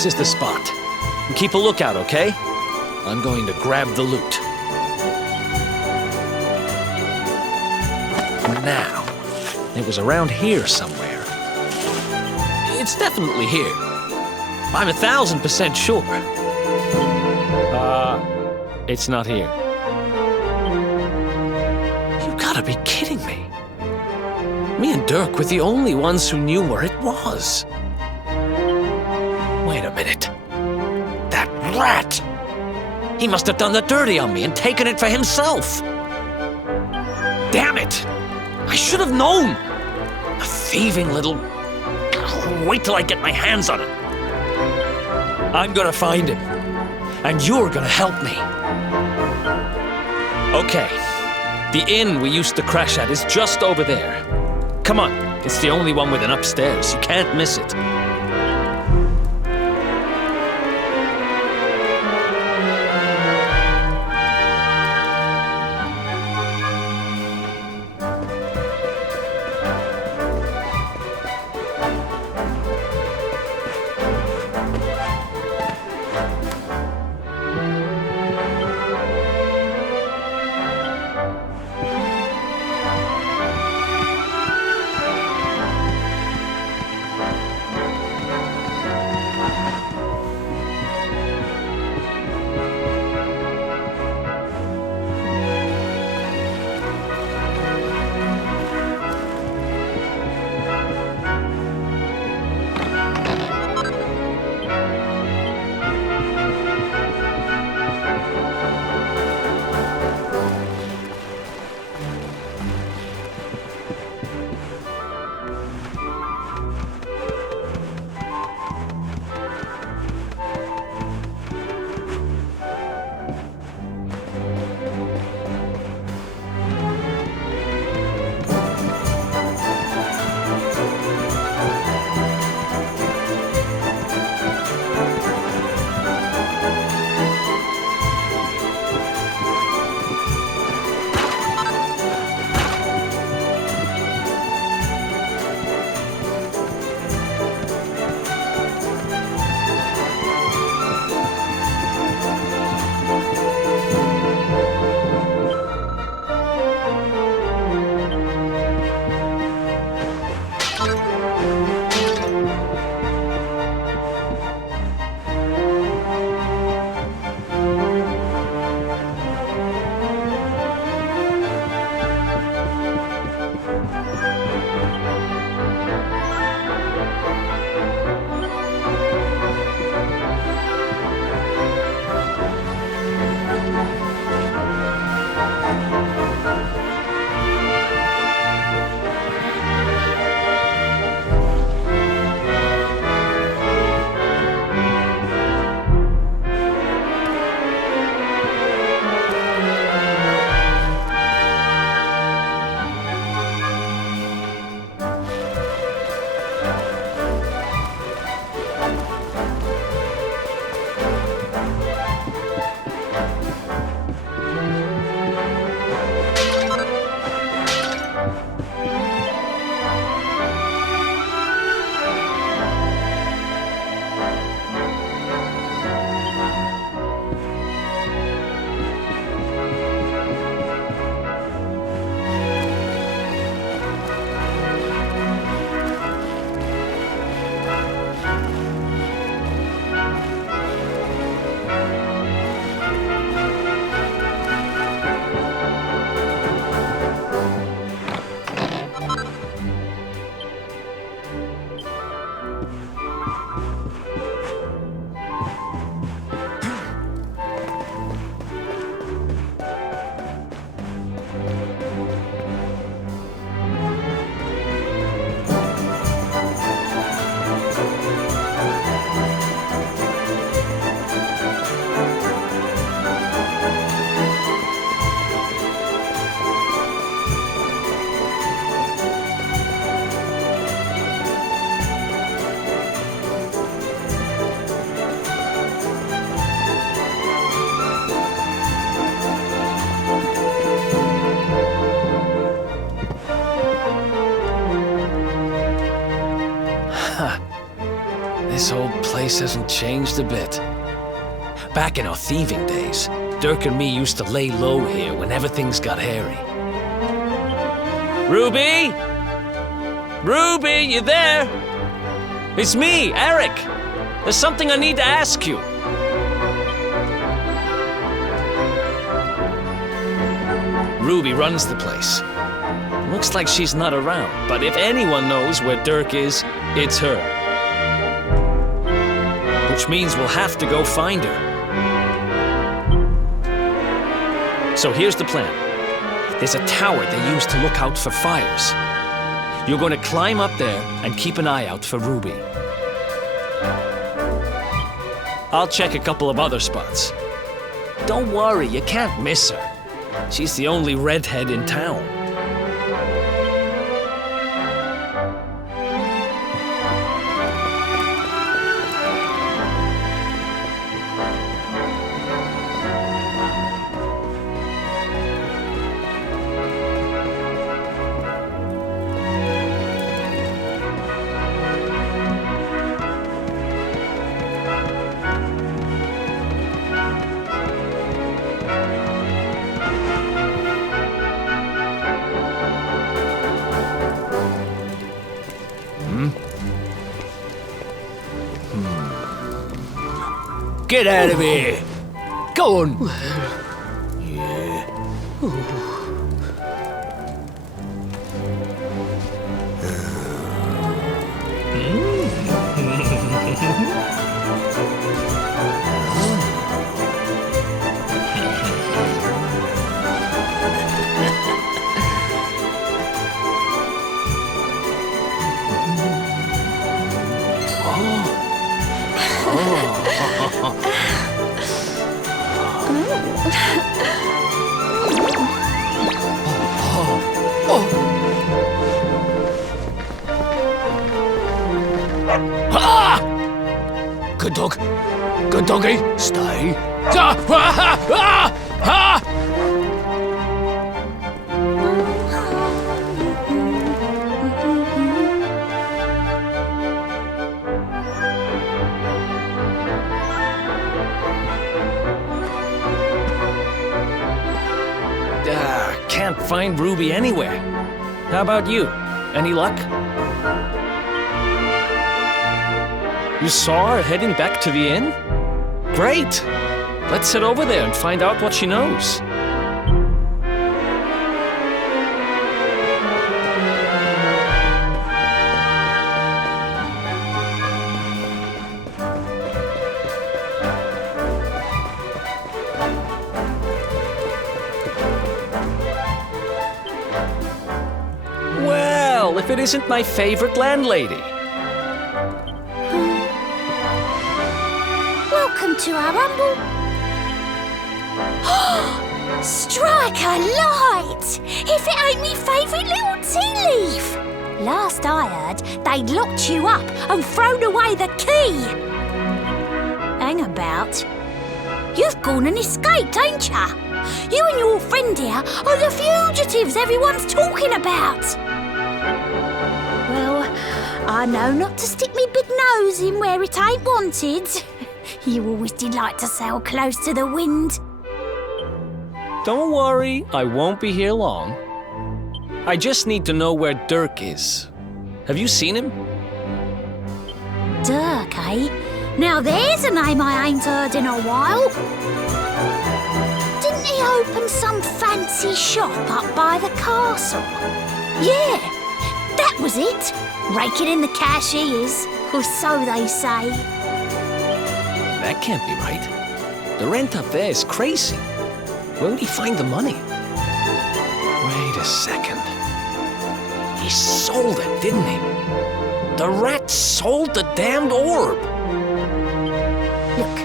This is the spot. Keep a lookout, okay? I'm going to grab the loot. Now, it was around here somewhere. It's definitely here. I'm 1,000% sure. It's not here. You gotta be kidding me. Me and Dirk were the only ones who knew where it was. Wait a minute. That rat! He must have done the dirty on me and taken it for himself. Damn it! I should have known! A thieving little... Wait till I get my hands on it. I'm gonna find him. And you're gonna help me. Okay. The inn we used to crash at is just over there. Come on. It's the only one with an upstairs. You can't miss it. place hasn't changed a bit. Back in our thieving days, Dirk and me used to lay low here whenever things got hairy. Ruby? Ruby, you there? It's me, Eric. There's something I need to ask you. Ruby runs the place. Looks like she's not around, but if anyone knows where Dirk is, it's her. Which means we'll have to go find her. So here's the plan. There's a tower they use to look out for fires. You're going to climb up there and keep an eye out for Ruby. I'll check a couple of other spots. Don't worry, you can't miss her. She's the only redhead in town. Get out of here! Go on! Yeah. Good dog. Good doggy. Stay. Can't find Ruby anywhere. How about you? Any luck? You saw her heading back to the inn? Great! Let's head over there and find out what she knows. Well, if it isn't my favorite landlady. Welcome to our rumble. Strike a light! If it ain't me favourite little tea leaf. Last I heard, they'd locked you up and thrown away the key. Hang about. You've gone and escaped, ain't ya? You and your friend here are the fugitives everyone's talking about. Well, I know not to stick me big nose in where it ain't wanted. You always did like to sail close to the wind. Don't worry, I won't be here long. I just need to know where Dirk is. Have you seen him? Dirk, eh? Now there's a name I ain't heard in a while. Didn't he open some fancy shop up by the castle? Yeah, that was it. Raking in the cash he is, or so they say. That can't be right. The rent up there is crazy. Where would he find the money? Wait a second. He sold it, didn't he? The rat sold the damned orb. Look,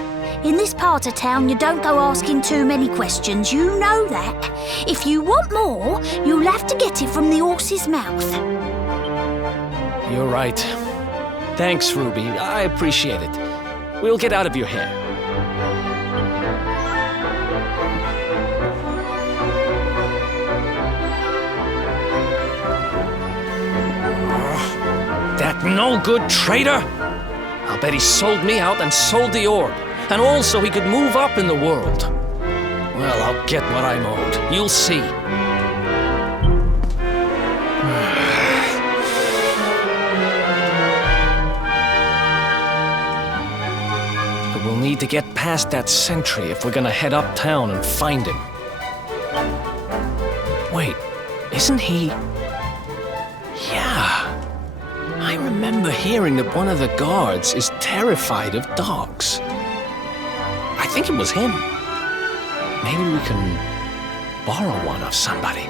in this part of town, you don't go asking too many questions. You know that. If you want more, you'll have to get it from the horse's mouth. You're right. Thanks, Ruby. I appreciate it. We'll get out of your hair. That no-good traitor! I'll bet he sold me out and sold the orb, and all so he could move up in the world. Well, I'll get what I'm owed. You'll see. But we'll need to get past that sentry if we're gonna head uptown and find him. Wait, isn't he... Yeah. I remember hearing that one of the guards is terrified of dogs. I think it was him. Maybe we can borrow one of somebody.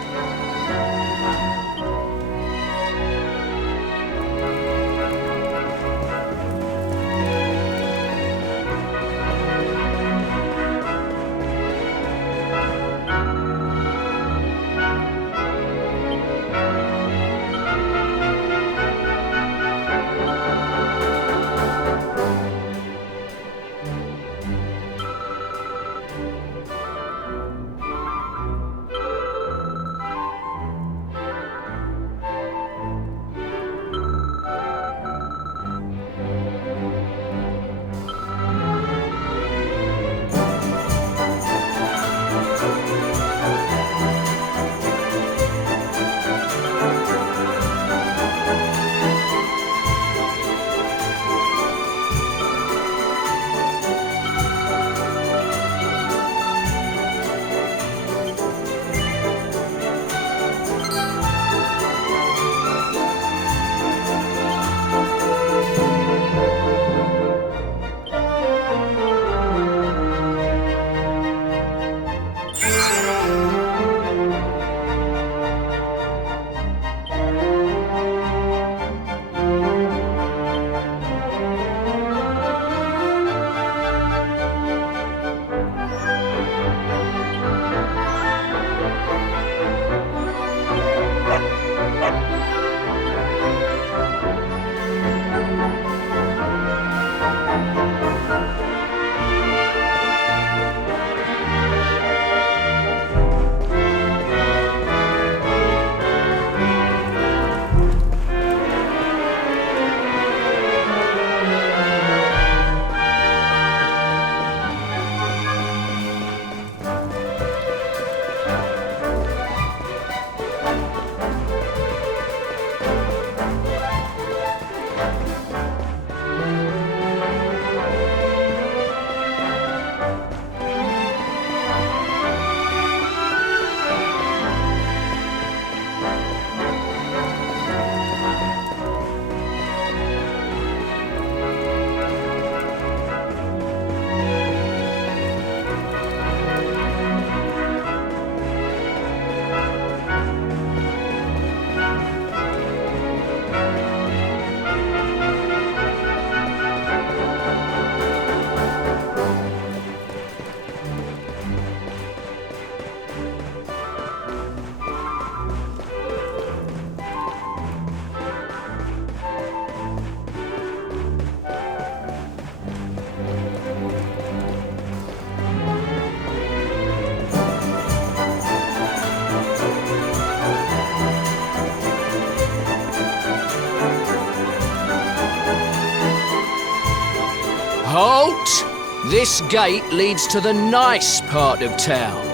Halt! This gate leads to the nice part of town.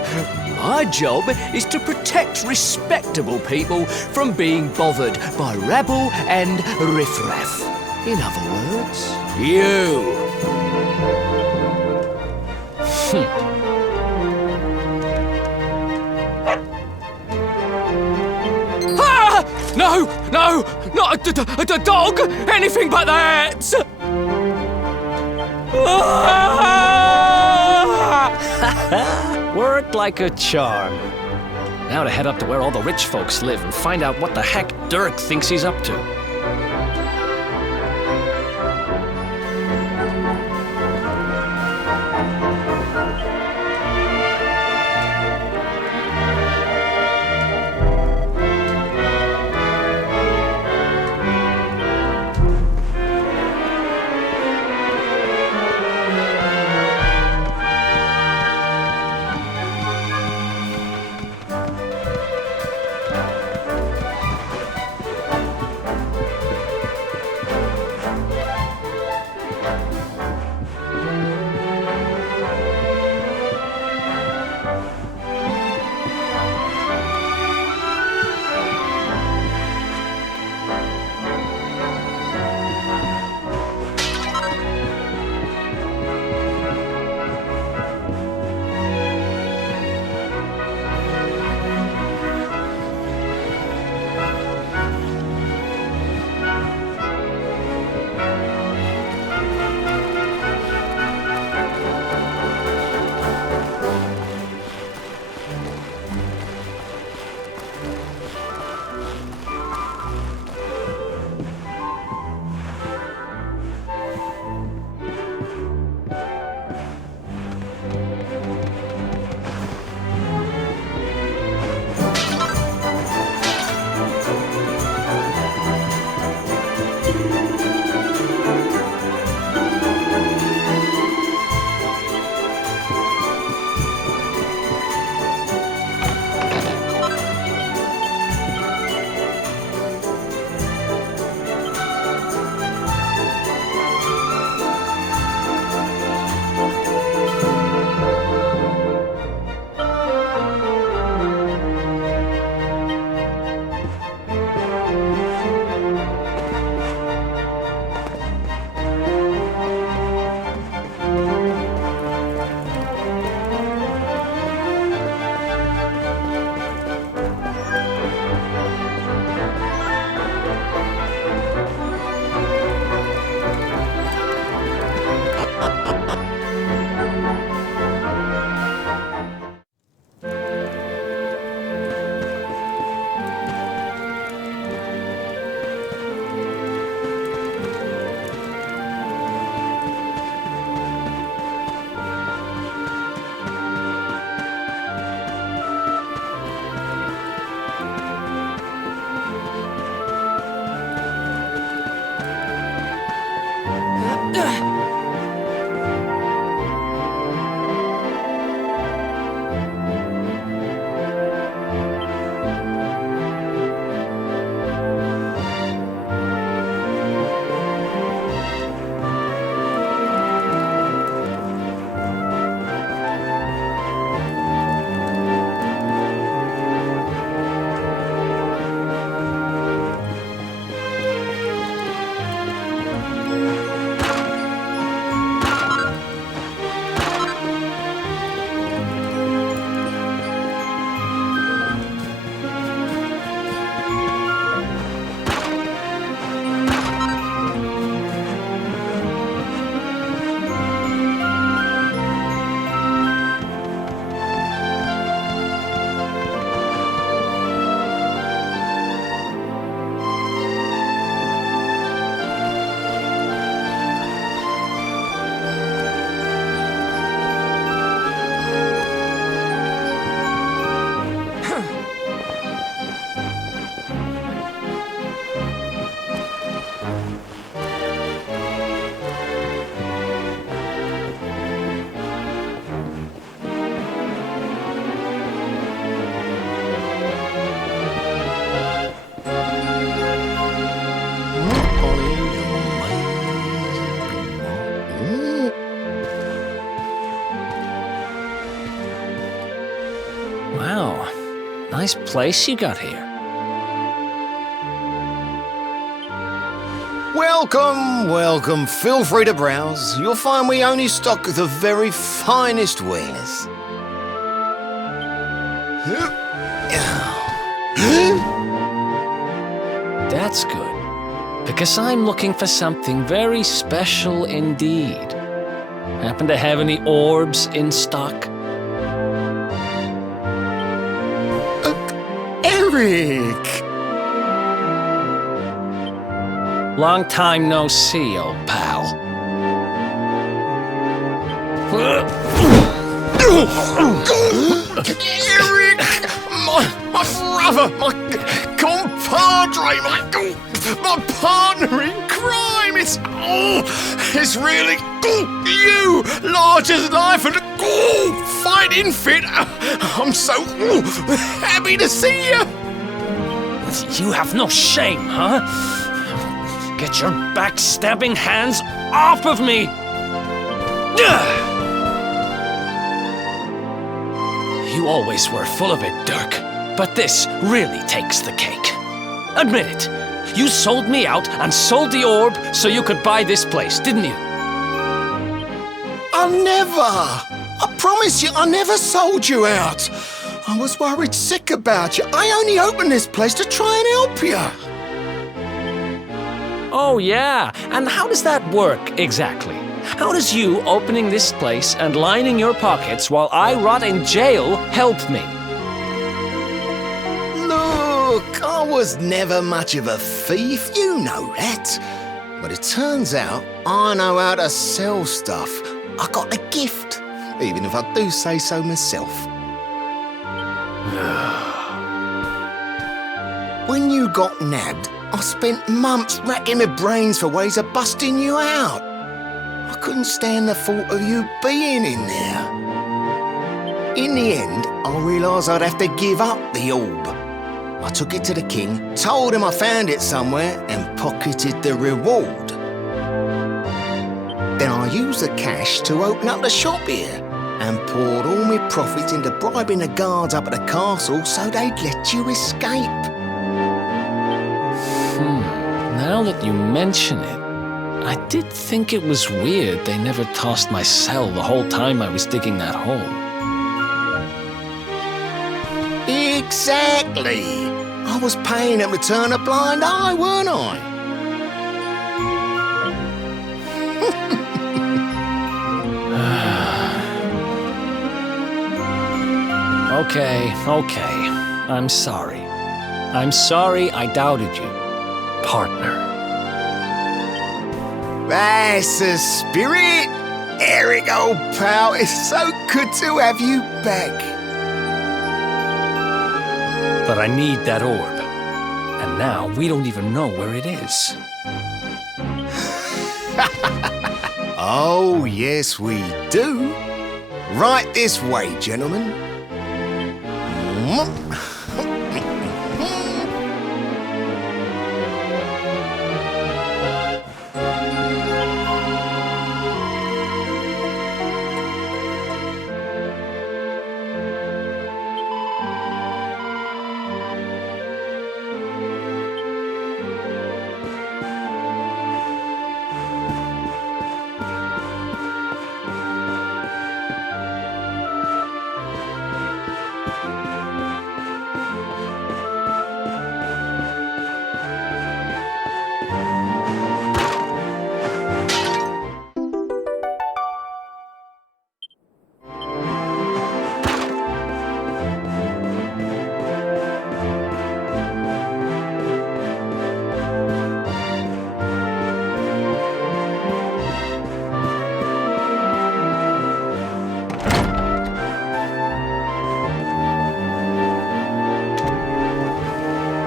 My job is to protect respectable people from being bothered by rabble and riffraff. In other words, you. Ah! No! No! Not a dog! Anything but that! Worked like a charm. Now to head up to where all the rich folks live and find out what the heck Dirk thinks he's up to. nice place you got here. Welcome, welcome. Feel free to browse. You'll find we only stock the very finest wares. That's good, because I'm looking for something very special indeed. Happen to have any orbs in stock? Eric! Long time no see, old pal. Eric! My brother, my compadre, my partner in crime! It's really you! Large as life and fighting fit! I'm so happy to see you! You have no shame, huh? Get your backstabbing hands off of me! You always were full of it, Dirk, but this really takes the cake. Admit it, you sold me out and sold the orb so you could buy this place, didn't you? I promise you, I never sold you out. I was worried sick about you. I only opened this place to try and help you. Oh yeah, and how does that work exactly? How does you opening this place and lining your pockets while I rot in jail help me? Look, I was never much of a thief, you know that. But it turns out I know how to sell stuff. I got a gift, even if I do say so myself. When you got nabbed, I spent months racking my brains for ways of busting you out. I couldn't stand the thought of you being in there. In the end, I realised I'd have to give up the orb. I took it to the king, told him I found it somewhere, and pocketed the reward. Then I used the cash to open up the shop here, and poured all my profits into bribing the guards up at the castle so they'd let you escape. Now that you mention it, I did think it was weird they never tossed my cell the whole time I was digging that hole. Exactly! I was paying them to turn a blind eye, weren't I? Okay. I'm sorry. I'm sorry I doubted you, partner. That's the spirit! Eric, old pal, it's so good to have you back. But I need that orb. And now we don't even know where it is. Oh, yes, we do. Right this way, gentlemen.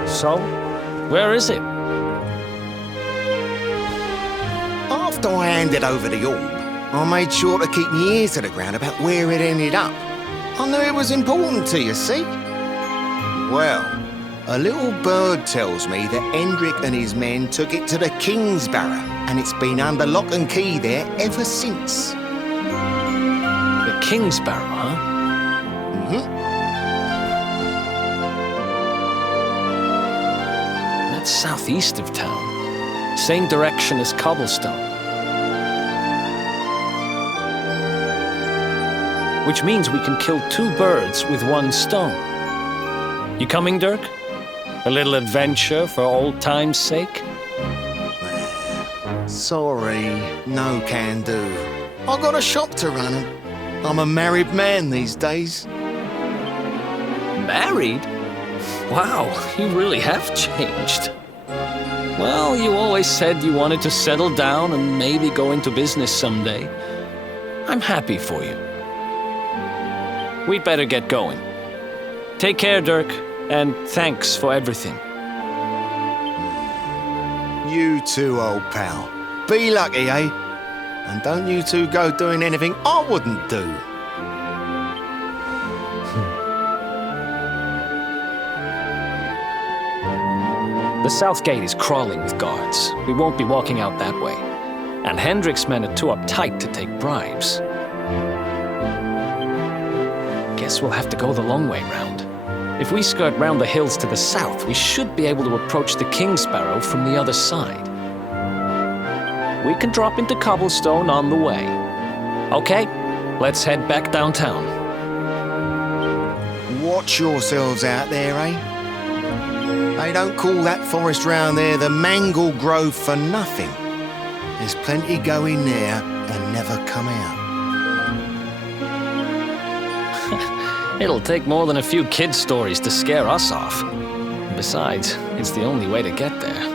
So, where is it? After I handed over the orb, I made sure to keep my ears to the ground about where it ended up. I knew it was important to you, see? Well, a little bird tells me that Hendrik and his men took it to the Kingsbarrow, and it's been under lock and key there ever since. The Kingsbarrow, huh? That's southeast of town. Same direction as Cobblestone. Which means we can kill 2 birds with 1 stone. You coming, Dirk? A little adventure for old time's sake? Sorry, no can do. I got a shop to run and I'm a married man these days. Married? Wow, you really have changed. Well, you always said you wanted to settle down and maybe go into business someday. I'm happy for you. We'd better get going. Take care, Dirk, and thanks for everything. You too, old pal. Be lucky, eh? And don't you two go doing anything I wouldn't do. The south gate is crawling with guards. We won't be walking out that way. And Hendrik's men are too uptight to take bribes. Guess we'll have to go the long way round. If we skirt round the hills to the south, we should be able to approach the King Sparrow from the other side. We can drop into Cobblestone on the way. Okay, let's head back downtown. Watch yourselves out there, eh? They don't call that forest round there the Mangle Grove for nothing. There's plenty go in there and never come out. It'll take more than a few kid stories to scare us off. Besides, it's the only way to get there.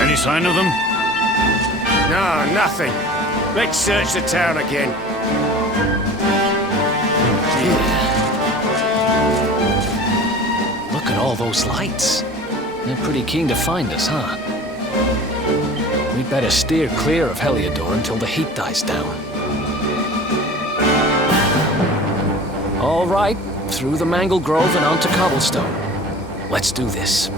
Any sign of them? No, nothing. Let's search the town again. Look at all those lights. They're pretty keen to find us, huh? We'd better steer clear of Heliodor until the heat dies down. All right, through the Mangle Grove and onto Cobblestone. Let's do this.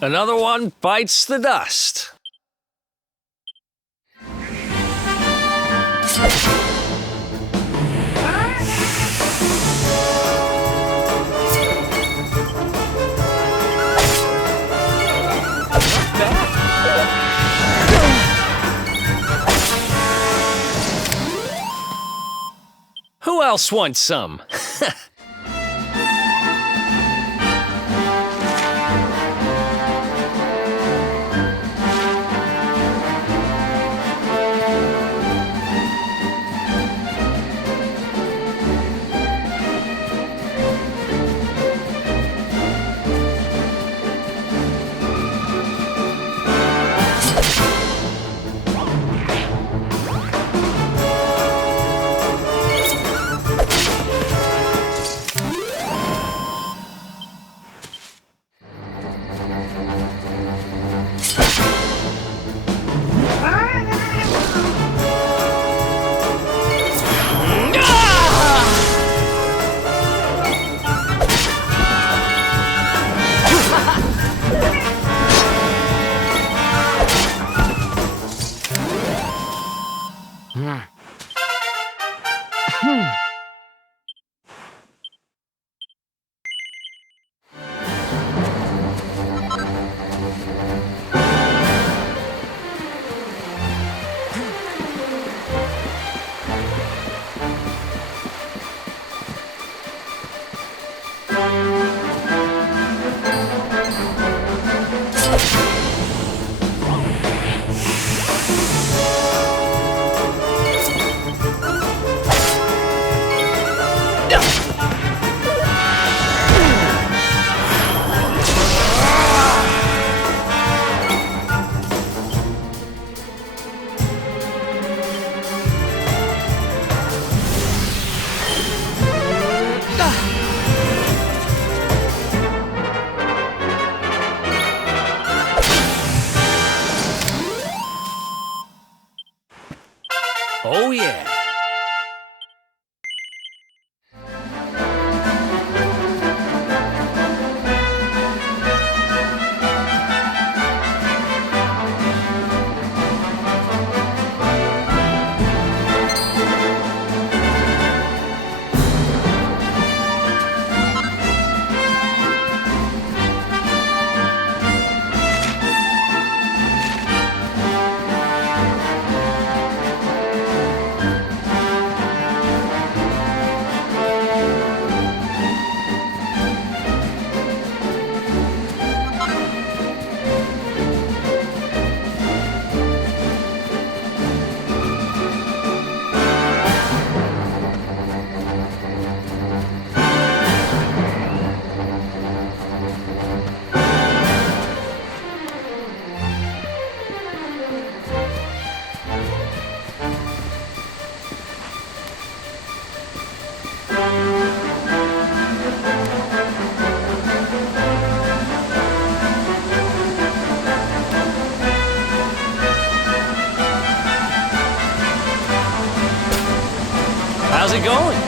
Another one bites the dust. Who else wants some? Oh, yeah. how's it going?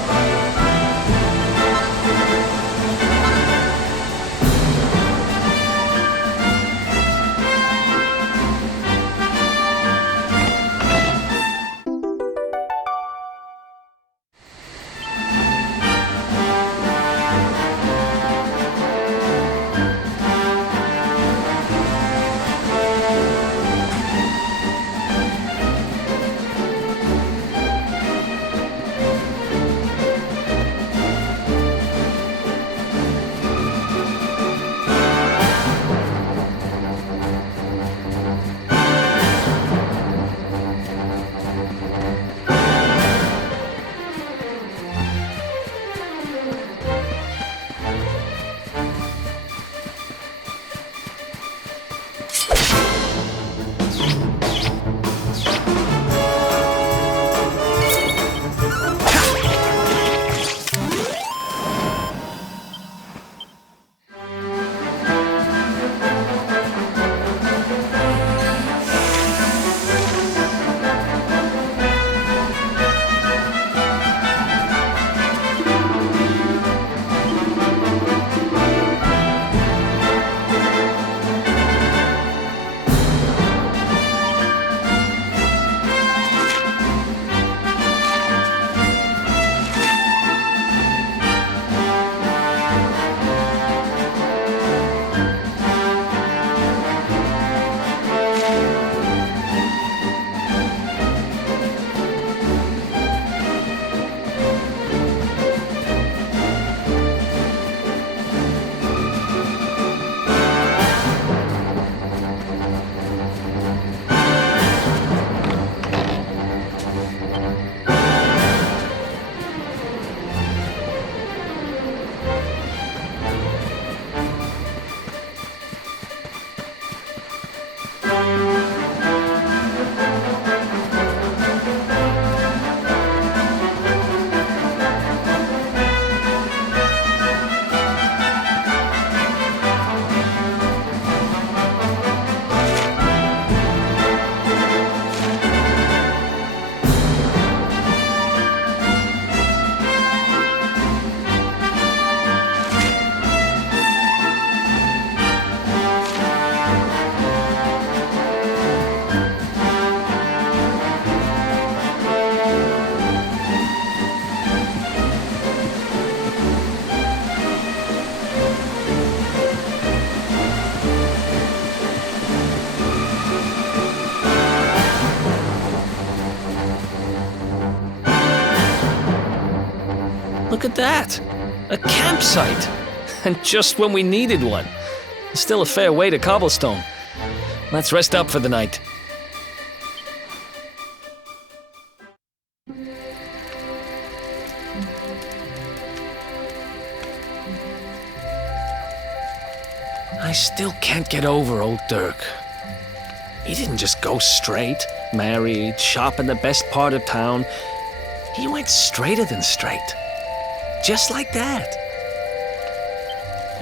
Look at that! A campsite! And just when we needed one. Still a fair way to cobblestone. Let's rest up for the night. I still can't get over old Dirk. He didn't just go straight, married, shop in the best part of town. He went straighter than straight. Just like that.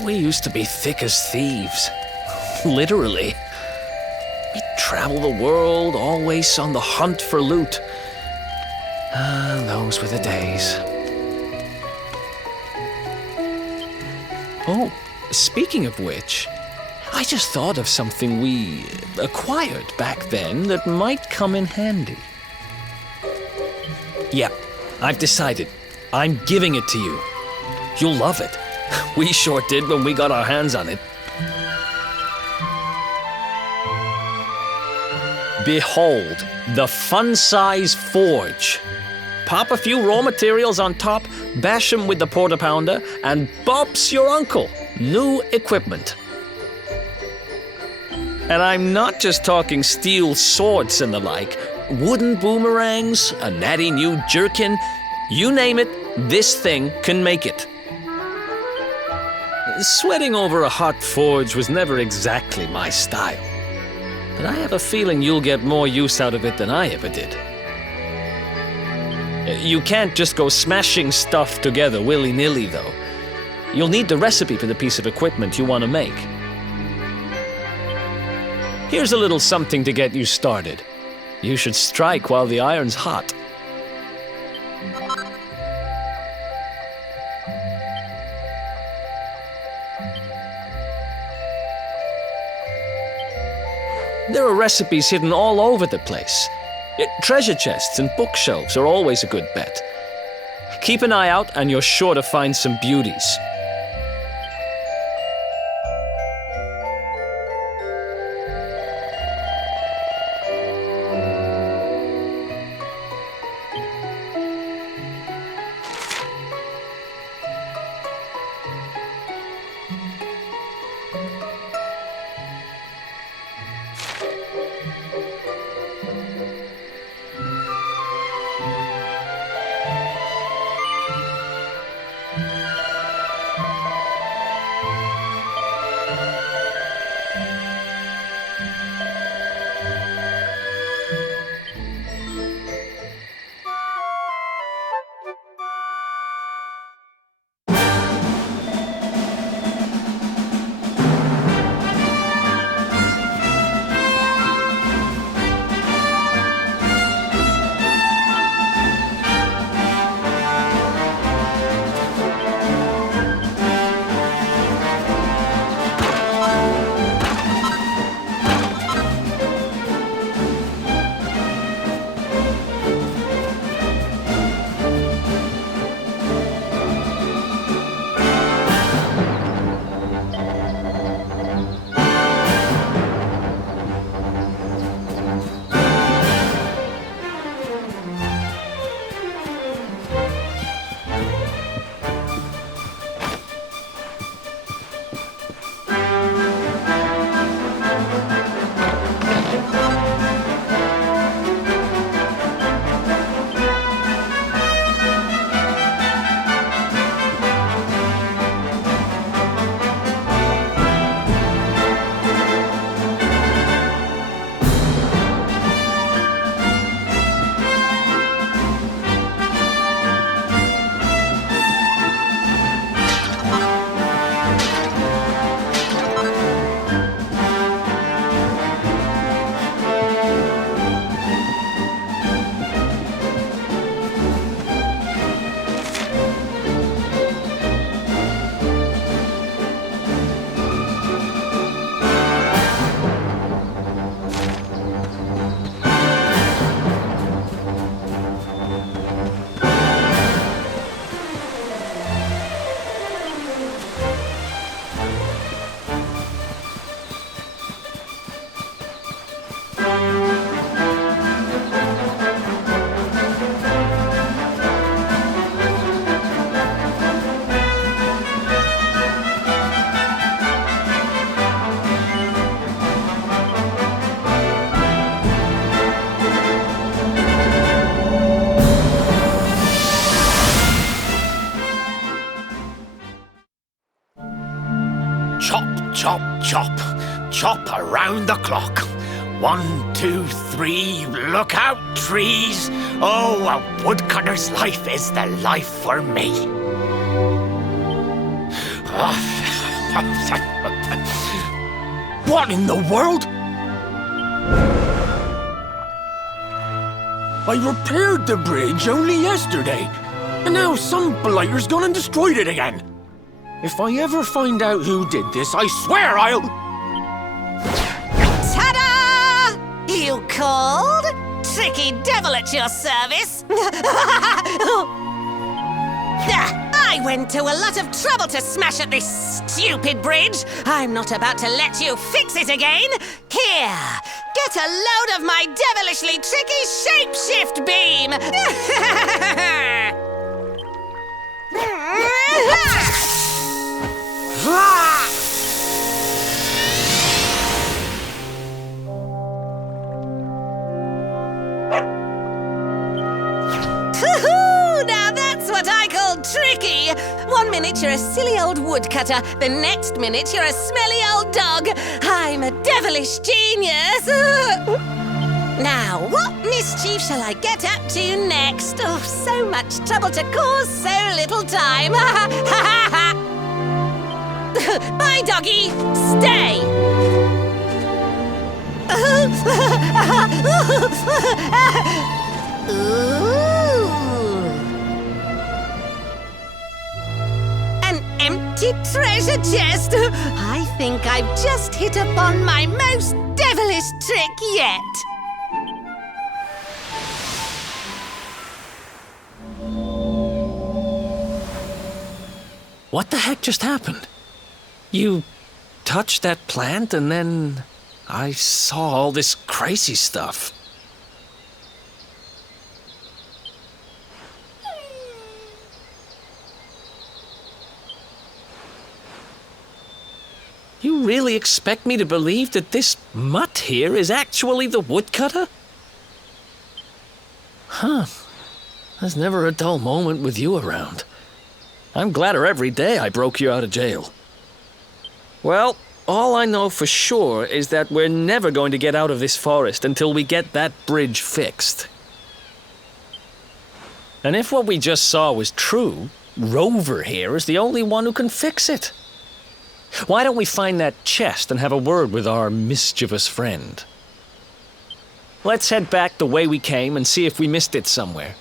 We used to be thick as thieves. Literally. We'd travel the world, always on the hunt for loot. Ah, those were the days. Oh, speaking of which, I just thought of something we acquired back then that might come in handy. Yeah, I've decided. I'm giving it to you. You'll love it. We sure did when we got our hands on it. Behold, the fun-size forge. Pop a few raw materials on top, bash 'em with the porta pounder, and Bob's your uncle. New equipment. And I'm not just talking steel swords and the like. Wooden boomerangs, a natty new jerkin, you name it, this thing can make it. Sweating over a hot forge was never exactly my style. But I have a feeling you'll get more use out of it than I ever did. You can't just go smashing stuff together willy-nilly, though. You'll need the recipe for the piece of equipment you want to make. Here's a little something to get you started. You should strike while the iron's hot. There are recipes hidden all over the place. Treasure chests and bookshelves are always a good bet. Keep an eye out and you're sure to find some beauties. Chop, chop, chop around the clock. 1, 2, 3, look out, trees. Oh, a woodcutter's life is the life for me. What in the world? I repaired the bridge only yesterday, and now some blighter's gone and destroyed it again. If I ever find out who did this, I swear I'll... Ta-da! You called? Tricky devil at your service. I went to a lot of trouble to smash at this stupid bridge. I'm not about to let you fix it again. Here, get a load of my devilishly tricky shapeshift beam. Now that's what I call tricky. 1 minute you're a silly old woodcutter, the next minute you're a smelly old dog. I'm a devilish genius. Now, what mischief shall I get up to next? Oh, so much trouble to cause so little time. Bye, doggy. Stay. An empty treasure chest. I think I've just hit upon my most devilish devilest trick yet. What the heck just happened? You touched that plant and then I saw all this crazy stuff. You really expect me to believe that this mutt here is actually the woodcutter? Huh. There's never a dull moment with you around. I'm gladder every day I broke you out of jail. Well, all I know for sure is that we're never going to get out of this forest until we get that bridge fixed. And if what we just saw was true, Rover here is the only one who can fix it. Why don't we find that chest and have a word with our mischievous friend? Let's head back the way we came and see if we missed it somewhere.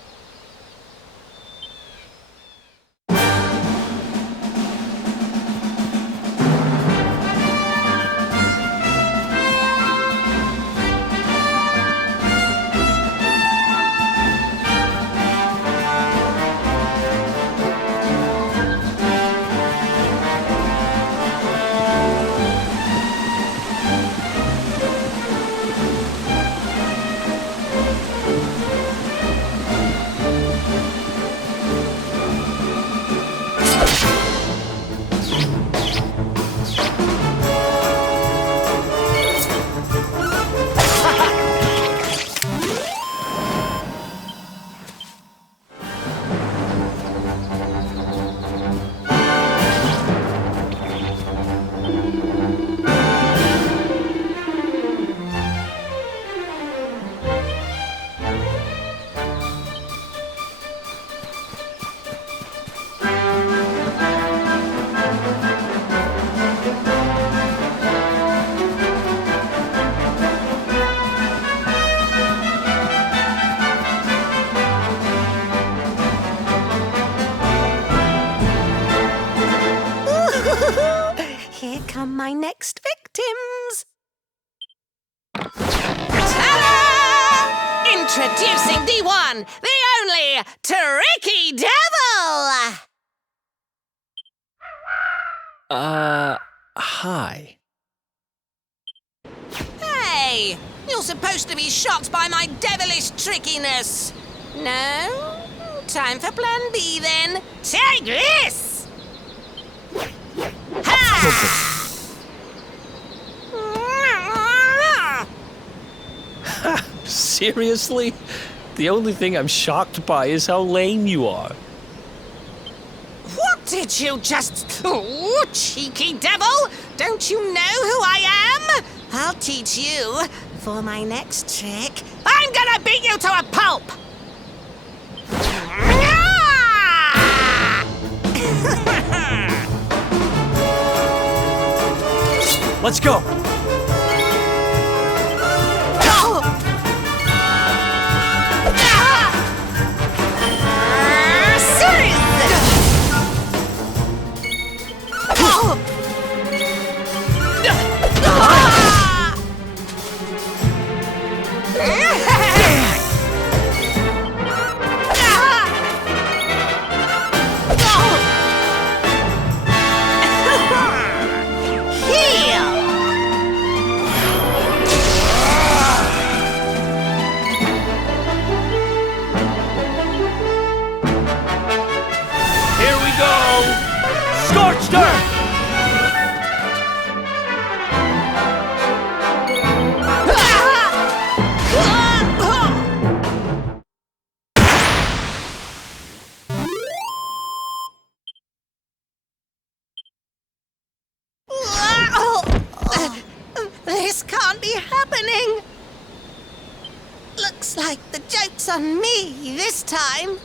Here come my next victims. Ta-da! Introducing the one, the only, Tricky Devil! Hi. Hey, you're supposed to be shocked by my devilish trickiness. No? Time for plan B then. Take this! Ha! Seriously? The only thing I'm shocked by is how lame you are. What did you just... Oh, cheeky devil! Don't you know who I am? I'll teach you. For my next trick, I'm gonna beat you to a pulp! Let's go! This can't be happening. Looks like the joke's on me this time.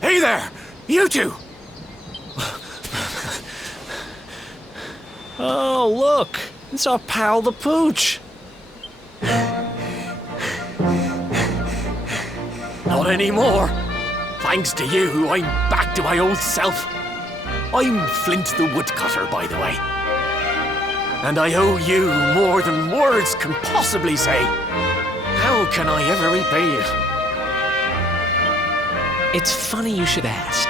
Hey there! You two! Oh, look! It's our pal the Pooch! Not anymore. Thanks to you, I'm back to my old self. I'm Flint the Woodcutter, by the way. And I owe you more than words can possibly say. How can I ever repay you? It's funny you should ask.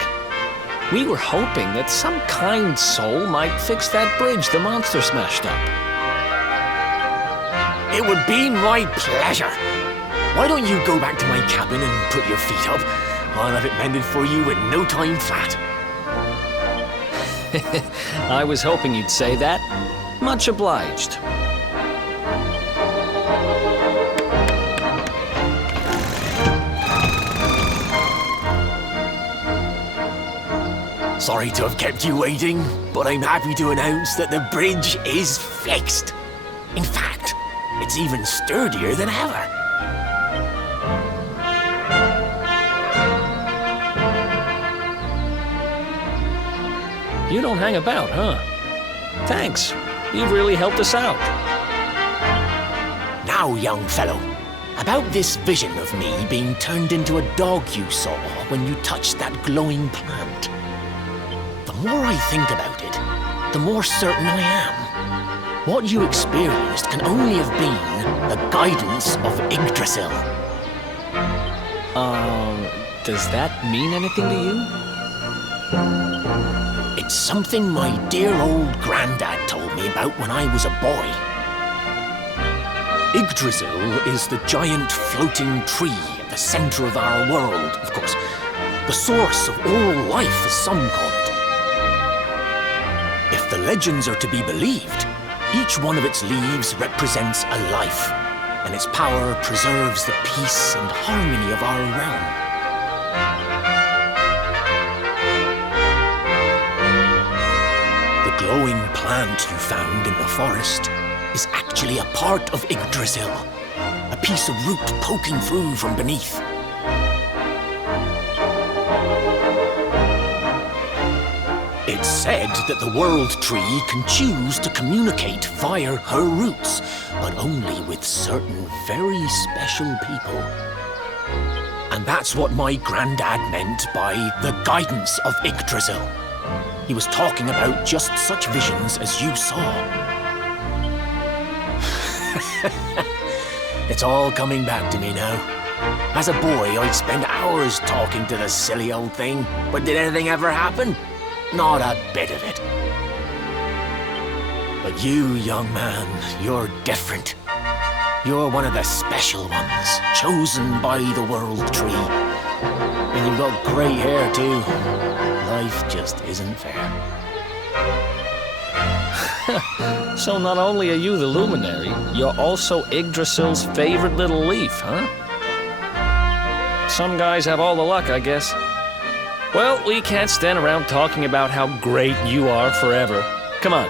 We were hoping that some kind soul might fix that bridge the monster smashed up. It would be my pleasure. Why don't you go back to my cabin and put your feet up? I'll have it mended for you in no time flat. I was hoping you'd say that. Much obliged. Sorry to have kept you waiting, but I'm happy to announce that the bridge is fixed. In fact, it's even sturdier than ever. You don't hang about, huh? Thanks. You've really helped us out. Now, young fellow, about this vision of me being turned into a dog you saw when you touched that glowing plant. The more I think about it, the more certain I am. What you experienced can only have been the guidance of Yggdrasil. Does that mean anything to you? It's something my dear old granddad told me about when I was a boy. Yggdrasil is the giant floating tree at the center of our world, of course. The source of all life, as some call it. If the legends are to be believed, each one of its leaves represents a life, and its power preserves the peace and harmony of our realm. The glowing plant you found in the forest is actually a part of Yggdrasil, a piece of root poking through from beneath. It's said that the World Tree can choose to communicate via her roots, but only with certain very special people. And that's what my granddad meant by the guidance of Yggdrasil. He was talking about just such visions as you saw. It's all coming back to me now. As a boy, I'd spend hours talking to the silly old thing, but did anything ever happen? Not a bit of it. But you, young man, you're different. You're one of the special ones, chosen by the World Tree. And you've got grey hair, too. Life just isn't fair. So not only are you the luminary, you're also Yggdrasil's favorite little leaf, huh? Some guys have all the luck, I guess. Well, we can't stand around talking about how great you are forever. Come on.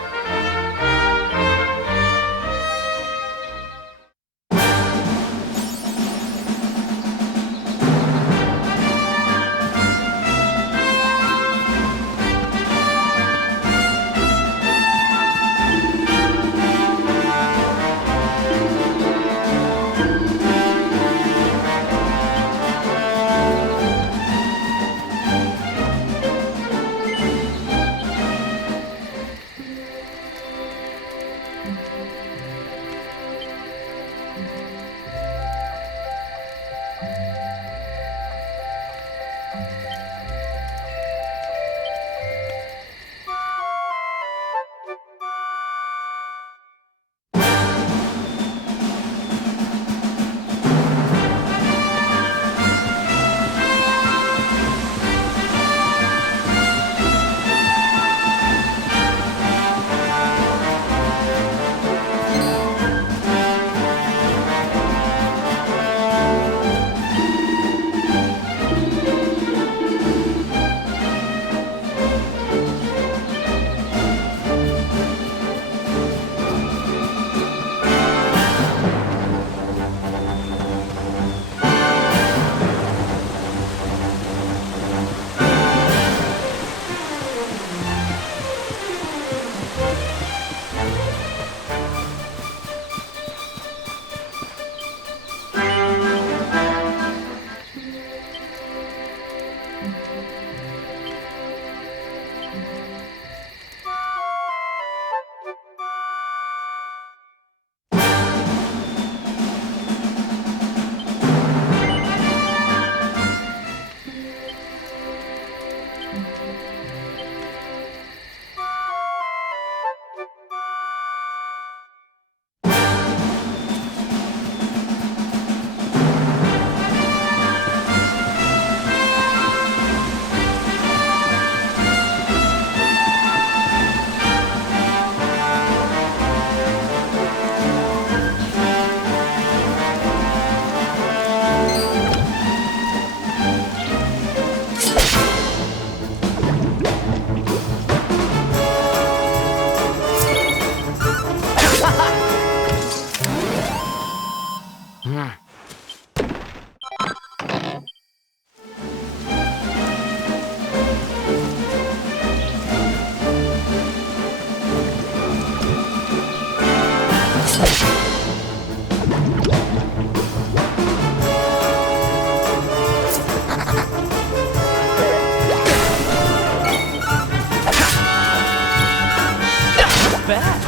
Bad.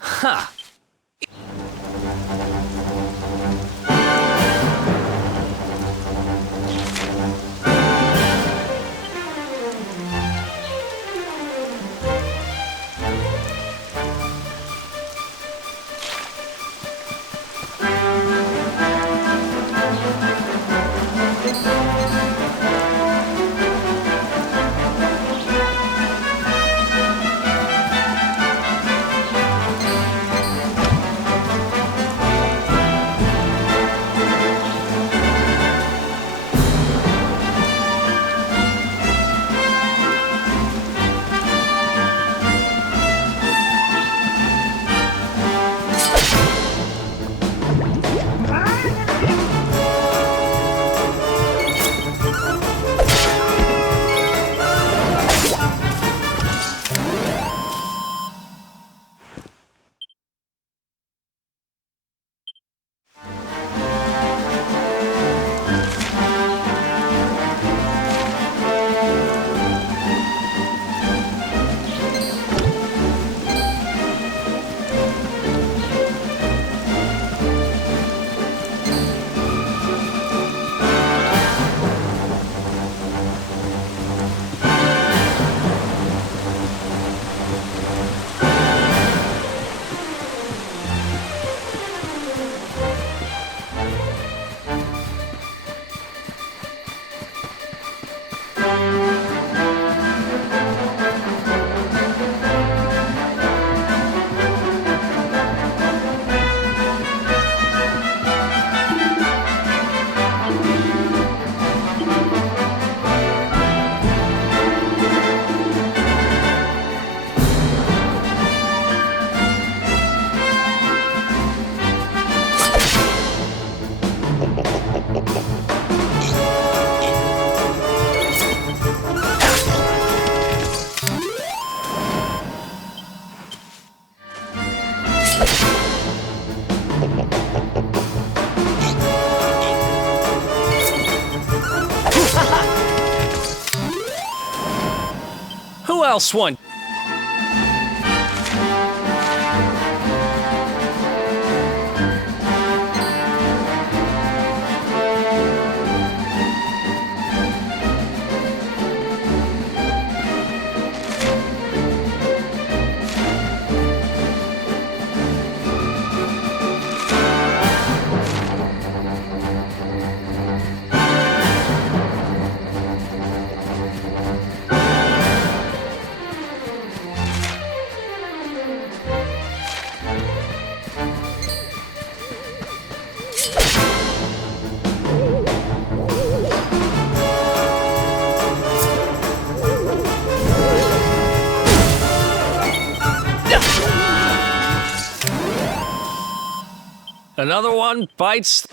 Ha! Who else won? Another one bites.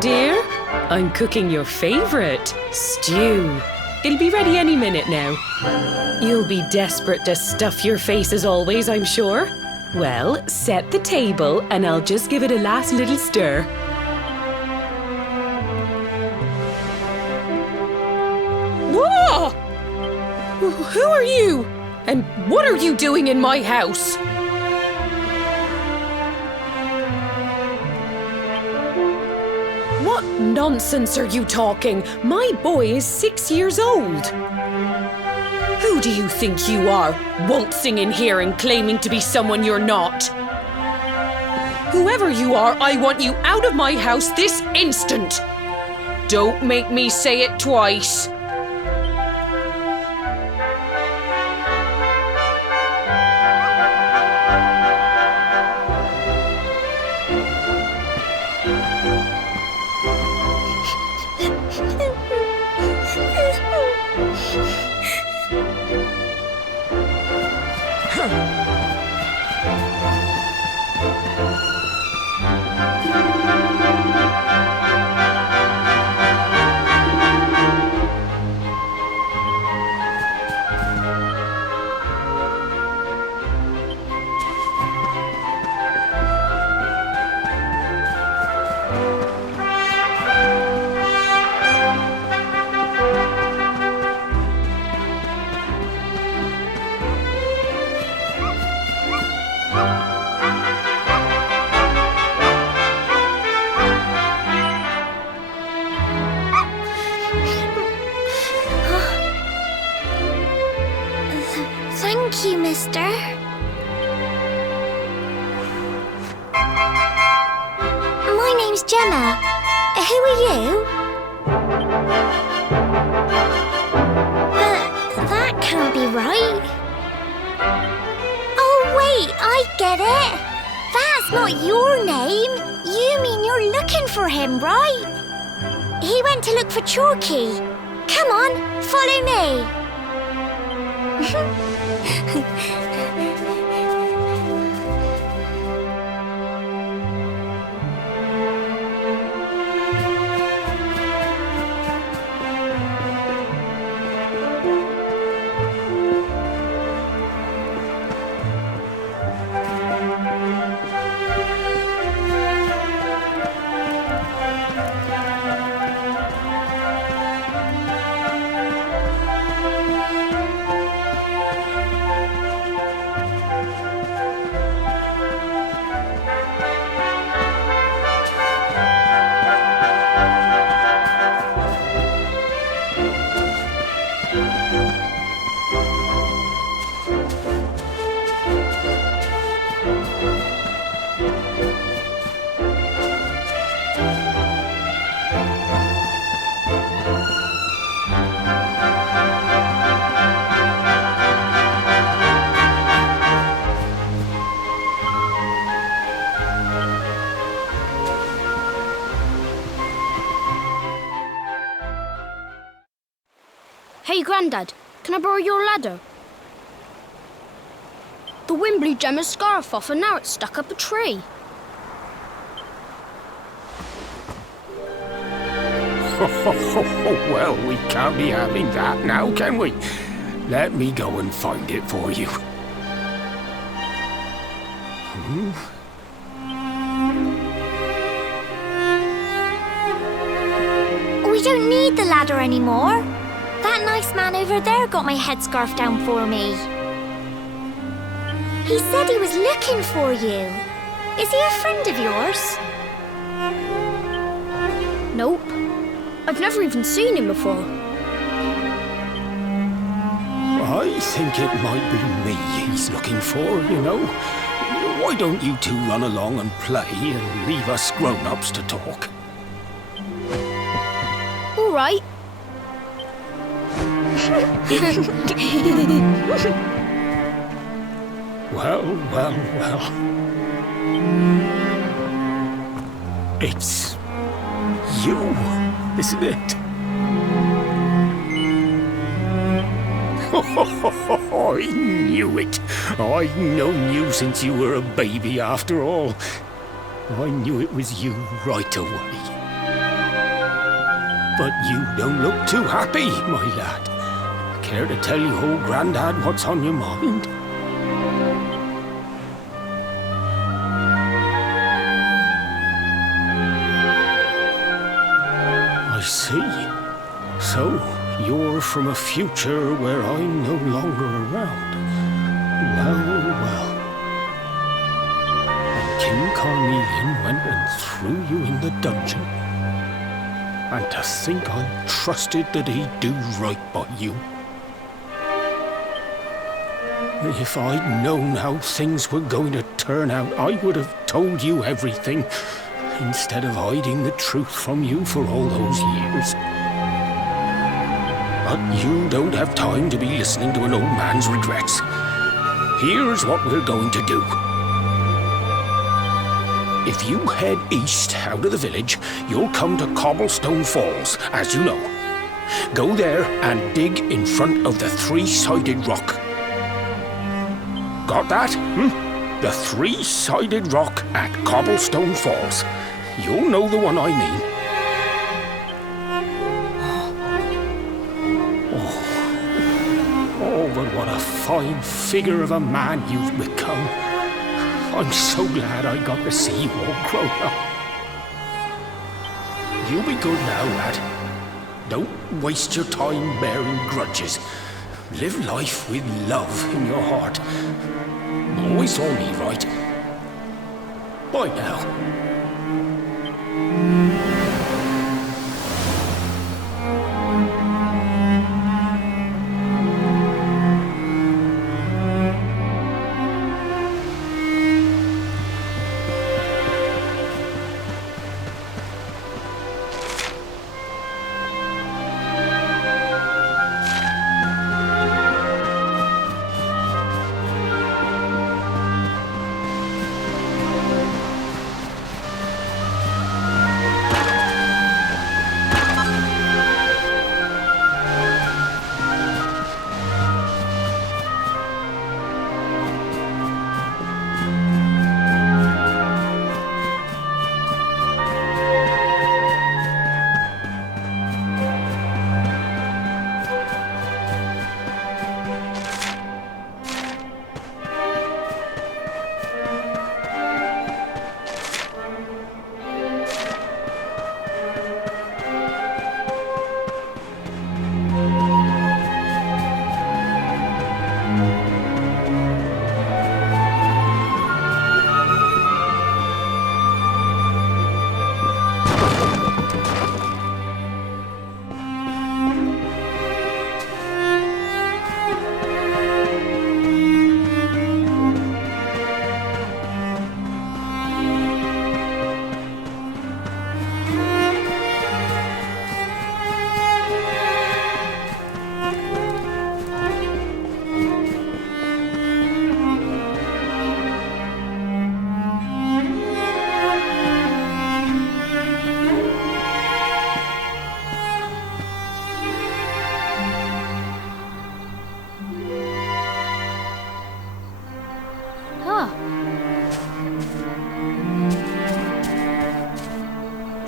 dear. I'm cooking your favourite, stew. It'll be ready any minute now. You'll be desperate to stuff your face as always, I'm sure. Well, set the table and I'll just give it a last little stir. Whoa! Who are you? And what are you doing in my house? What nonsense are you talking? My boy is 6 years old. Who do you think you are, waltzing in here and claiming to be someone you're not? Whoever you are, I want you out of my house this instant. Don't make me say it twice. Gemma, who are you? But that can't be right. Oh, wait, I get it. That's not your name. You mean you're looking for him, right? He went to look for Chalky. Come on, follow me. Hey, Grandad, can I borrow your ladder? The wind blew Gemma's scarf off and now it's stuck up a tree. Well, we can't be having that now, can we? Let me go and find it for you. We don't need the ladder anymore. That nice man over there got my headscarf down for me. He said he was looking for you. Is he a friend of yours? Nope. I've never even seen him before. I think it might be me he's looking for, you know. Why don't you two run along and play and leave us grown-ups to talk? All right. Well. It's you, isn't it? I knew it. I've known you since you were a baby after all. I knew it was you right away. But you don't look too happy, my lad. Care to tell your old Grandad what's on your mind? I see. So, you're from a future where I'm no longer around. Well. And King Carnelian went and threw you in the dungeon. And to think I trusted that he'd do right by you. If I'd known how things were going to turn out, I would have told you everything, instead of hiding the truth from you for all those years. But you don't have time to be listening to an old man's regrets. Here's what we're going to do. If you head east out of the village, you'll come to Cobblestone Falls, as you know. Go there and dig in front of the three-sided rock. Got that? The three-sided rock at Cobblestone Falls. You'll know the one I mean. Oh, but what a fine figure of a man you've become. I'm so glad I got to see you all grown up. You be good now, lad. Don't waste your time bearing grudges. Live life with love in your heart. Always saw me right. Bye now.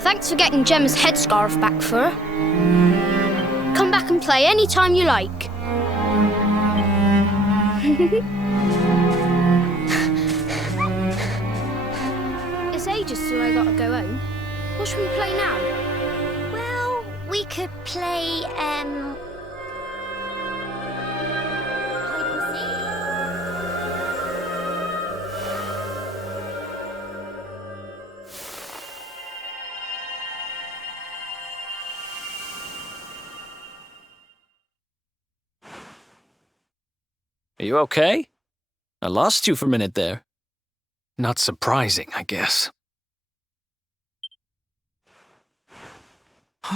Thanks for getting Gemma's headscarf back for her. Come back and play any time you like. It's ages till I gotta go home. What should we play now? Well, we could play, hide and seek. Are you okay? I lost you for a minute there. Not surprising, I guess. I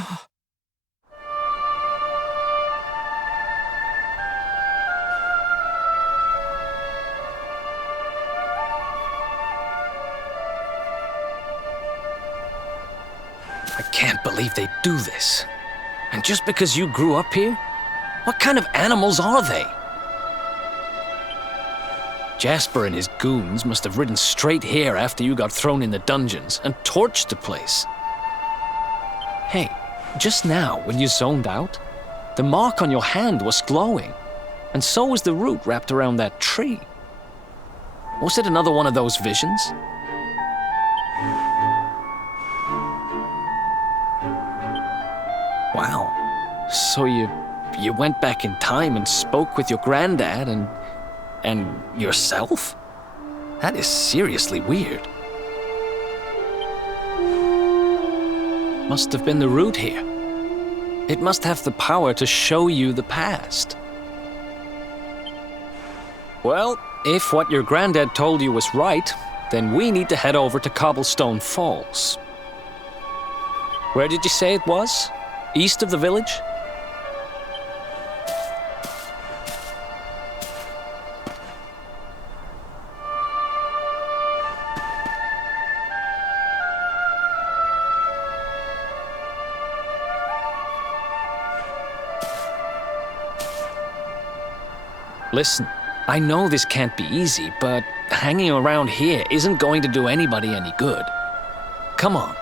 can't believe they do this. And just because you grew up here? What kind of animals are they? Jasper and his goons must have ridden straight here after you got thrown in the dungeons and torched the place. Hey, just now when you zoned out, the mark on your hand was glowing, and so was the root wrapped around that tree. Was it another one of those visions? Wow. So you went back in time and spoke with your granddad and yourself? That is seriously weird. Must have been the root here. It must have the power to show you the past. Well, if what your granddad told you was right, then we need to head over to Cobblestone Falls. Where did you say it was? East of the village? Listen, I know this can't be easy, but hanging around here isn't going to do anybody any good. Come on.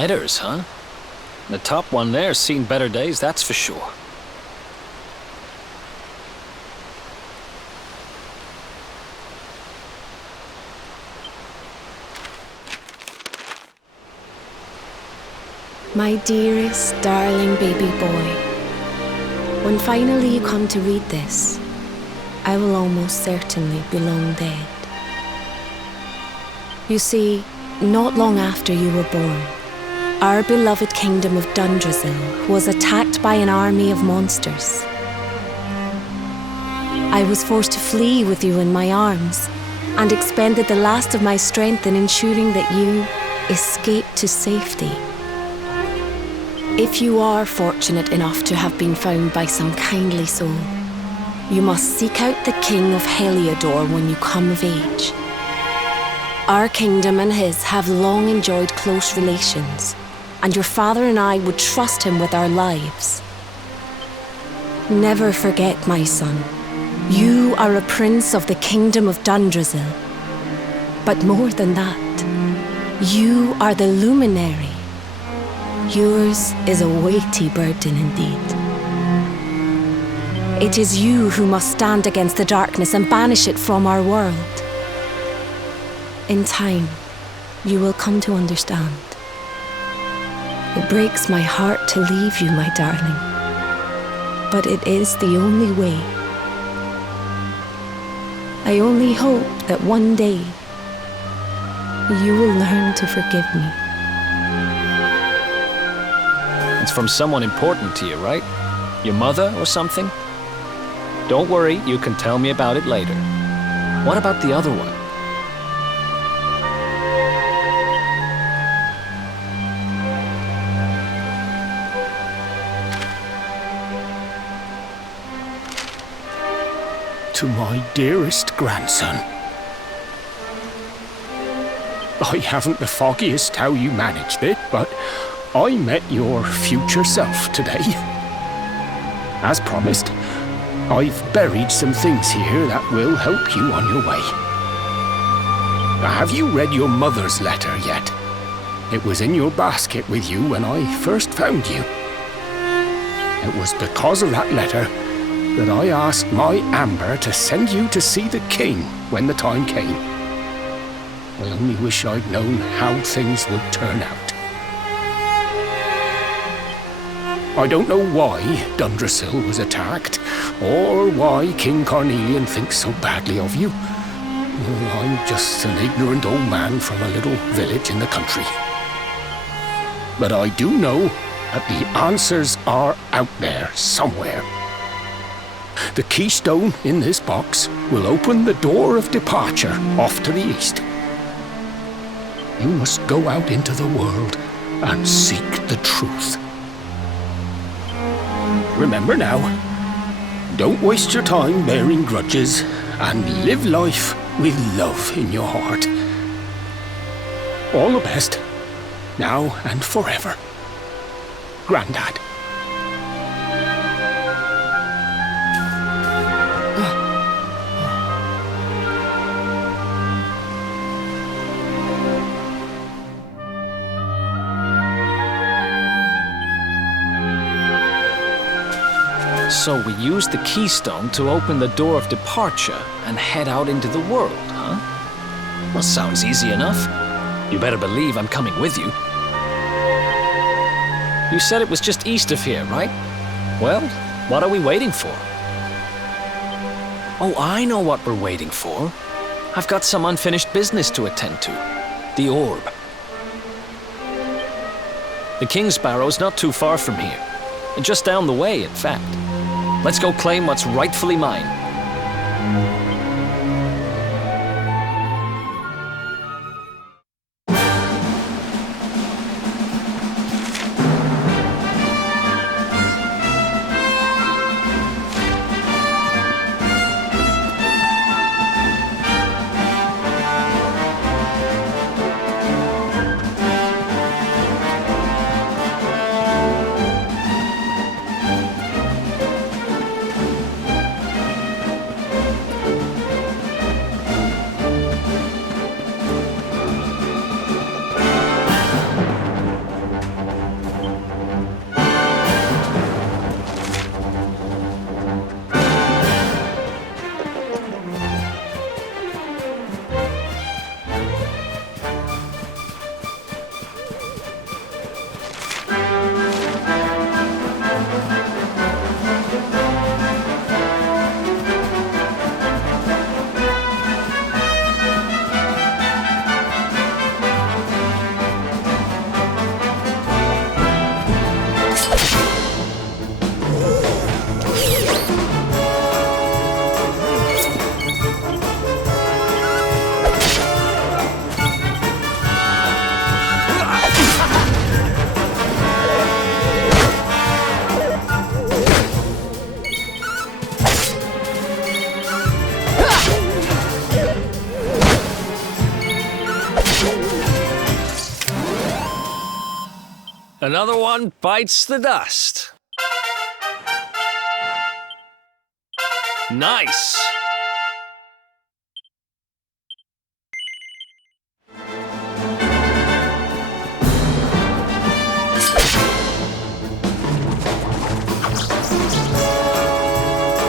Letters, huh? The top one there's seen better days, that's for sure. My dearest, darling baby boy, when finally you come to read this, I will almost certainly be long dead. You see, not long after you were born, our beloved kingdom of Dundrasil was attacked by an army of monsters. I was forced to flee with you in my arms and expended the last of my strength in ensuring that you escaped to safety. If you are fortunate enough to have been found by some kindly soul, you must seek out the King of Heliodor when you come of age. Our kingdom and his have long enjoyed close relations, and your father and I would trust him with our lives. Never forget, my son, you are a prince of the kingdom of Dundrasil. But more than that, you are the luminary. Yours is a weighty burden indeed. It is you who must stand against the darkness and banish it from our world. In time, you will come to understand. It breaks my heart to leave you, my darling, but it is the only way. I only hope that one day you will learn to forgive me. It's from someone important to you, right? Your mother or something? Don't worry, you can tell me about it later. What about the other one? To my dearest grandson. I haven't the foggiest how you managed it, but I met your future self today. As promised, I've buried some things here that will help you on your way. Have you read your mother's letter yet? It was in your basket with you when I first found you. It was because of that letter that I asked my Amber to send you to see the king when the time came. I only wish I'd known how things would turn out. I don't know why Dundrasil was attacked, or why King Carnelian thinks so badly of you. I'm just an ignorant old man from a little village in the country. But I do know that the answers are out there somewhere. The keystone in this box will open the door of departure off to the east. You must go out into the world and seek the truth. Remember now, don't waste your time bearing grudges and live life with love in your heart. All the best, now and forever. Grandad. So we used the keystone to open the door of departure and head out into the world, huh? Well, sounds easy enough. You better believe I'm coming with you. You said it was just east of here, right? Well, what are we waiting for? Oh, I know what we're waiting for. I've got some unfinished business to attend to. The orb. The King's Barrow's not too far from here. Just down the way, in fact. Let's go claim what's rightfully mine. Another one bites the dust. Nice.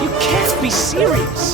You can't be serious.